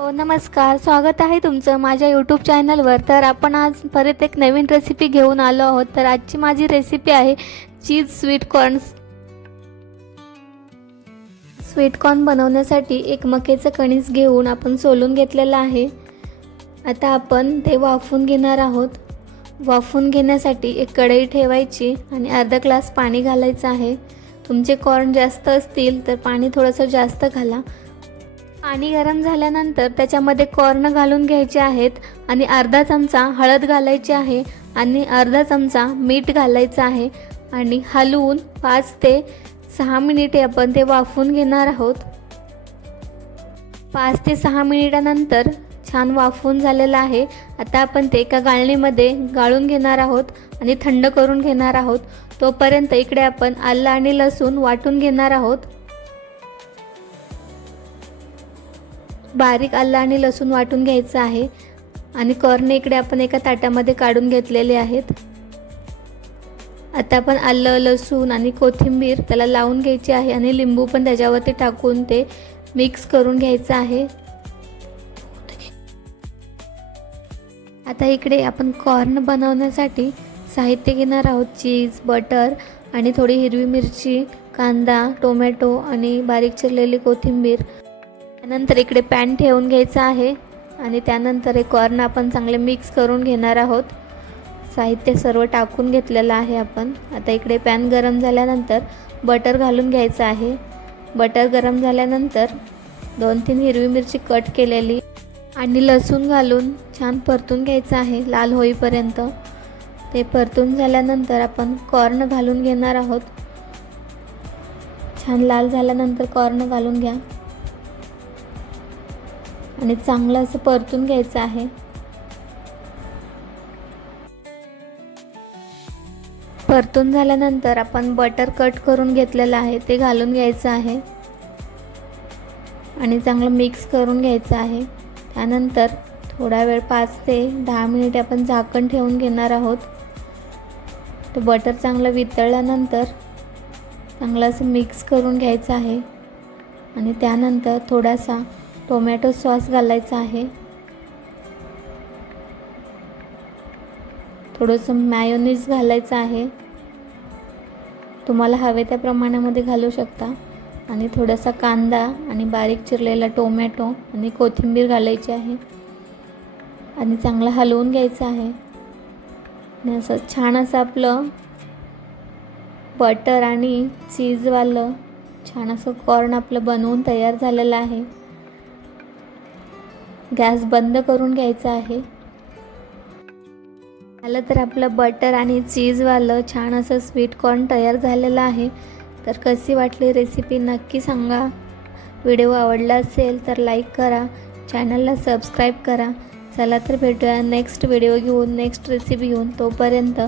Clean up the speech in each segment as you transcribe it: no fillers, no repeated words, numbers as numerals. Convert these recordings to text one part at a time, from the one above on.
नमस्कार, स्वागत आहे तुमचं माझ्या यूट्यूब चॅनलवर। तर आपण आज परत एक नवीन रेसिपी घेऊन आलो आहोत। तर आजची माझी रेसिपी आहे चीज स्वीट कॉर्न। स्वीट कॉर्न बनवण्यासाठी एक मक्याचं कणीस घेऊन आपण सोलून घेतलेलं आहे। आता आपण ते वाफवून घेणार आहोत। वाफवून घेण्यासाठी एक कढई ठेवायची आणि अर्धा ग्लास पाणी घालायचं आहे। तुमचे कॉर्न जास्त असतील तर पाणी थोडंसं जास्त घाला। पाणी गरम झाल्यानंतर त्याच्यामध्ये कॉर्न घालून घ्यायचे आहेत आणि अर्धा चमचा हळद घालायची आहे आणि अर्धा चमचा मीठ घालायचं आहे आणि हलवून 5 ते 6 मिनिटे आपण ते वाफवून घेणार आहोत। 5 ते 6 मिनिटानंतर छान वाफवून झालेलं आहे। आता आपण ते एका गाळणीमध्ये गाळून घेणार आहोत आणि थंड करून घेणार आहोत। तोपर्यंत इकडे आपण आलं आणि लसूण वाटून घेणार आहोत। बारीक आलं आणि लसूण वाटून घ्यायचं आहे आणि कॉर्न इकडे आपण एका ताटामध्ये काढून घेतलेले आहेत। आता आपण आलं लसूण आणि कोथिंबीर त्याला लावून घ्यायची आहे आणि लिंबू पण त्याच्यावरती टाकून ते मिक्स करून घ्यायचं आहे। आता इकडे आपण कॉर्न बनवण्यासाठी साहित्य घेणार आहोत। चीज, बटर आणि थोडी हिरवी मिरची, कांदा, टोमॅटो आणि बारीक चिरलेली कोथिंबीर। त्यानंतर इकडे पॅन ठेवून घ्यायचा आहे आणि त्यानंतर हे कॉर्न आपण चांगले मिक्स करून घेणार आहोत। साहित्य सर्व टाकून घेतलेलं आहे आपण। आता इकडे पॅन गरम झाल्यानंतर बटर घालून घ्यायचं आहे। बटर गरम झाल्यानंतर 2-3 हिरवी मिरची कट केलेली आणि लसूण घालून छान परतून घ्यायचं आहे लाल होईपर्यंत। ते परतून झाल्यानंतर आपण कॉर्न घालून घेणार आहोत। छान लाल झाल्यानंतर कॉर्न घालून घ्या आणि चांगलं असं परतून घ्यायचं आहे। परतून झाल्यानंतर आपण बटर कट करून घेतलेलं आहे ते घालून घ्यायचं आहे आणि चांगलं मिक्स करून घ्यायचं आहे। त्यानंतर थोडा वेळ 5 ते 10 मिनिटे आपण झाकण ठेवून घेणार आहोत। ते बटर चांगलं वितळल्यानंतर चांगलं असं मिक्स करून घ्यायचं आहे आणि त्यानंतर थोडासा टोमॅटो सॉस घालायचा आहे। थोडंसं मायोनीज घालायचं आहे, तुम्हाला हवे त्या प्रमाणामध्ये घालू शकता आणि थोडासा कांदा आणि बारीक चिरलेला टोमॅटो आणि कोथिंबीर घालायची आहे आणि चांगलं हलवून घ्यायचं आहे। आणि असं छान असं आपलं बटर आणि चीजवालं छान असं कॉर्न आपलं बनवून तयार झालेलं आहे। गॅस बंद करून घ्यायचा आहे। झालं तर आपलं बटर आणि चीजवालं छान असं स्वीट कॉर्न तयार झालेलं आहे। तर कशी वाटली रेसिपी नक्की सांगा। व्हिडिओ आवडला असेल तर लाईक करा, चॅनलला सबस्क्राईब करा। चला तर भेटूया नेक्स्ट व्हिडिओ घेऊन, नेक्स्ट रेसिपी घेऊन। तोपर्यंत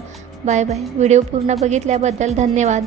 बाय बाय। व्हिडिओ पूर्ण बघितल्याबद्दल धन्यवाद।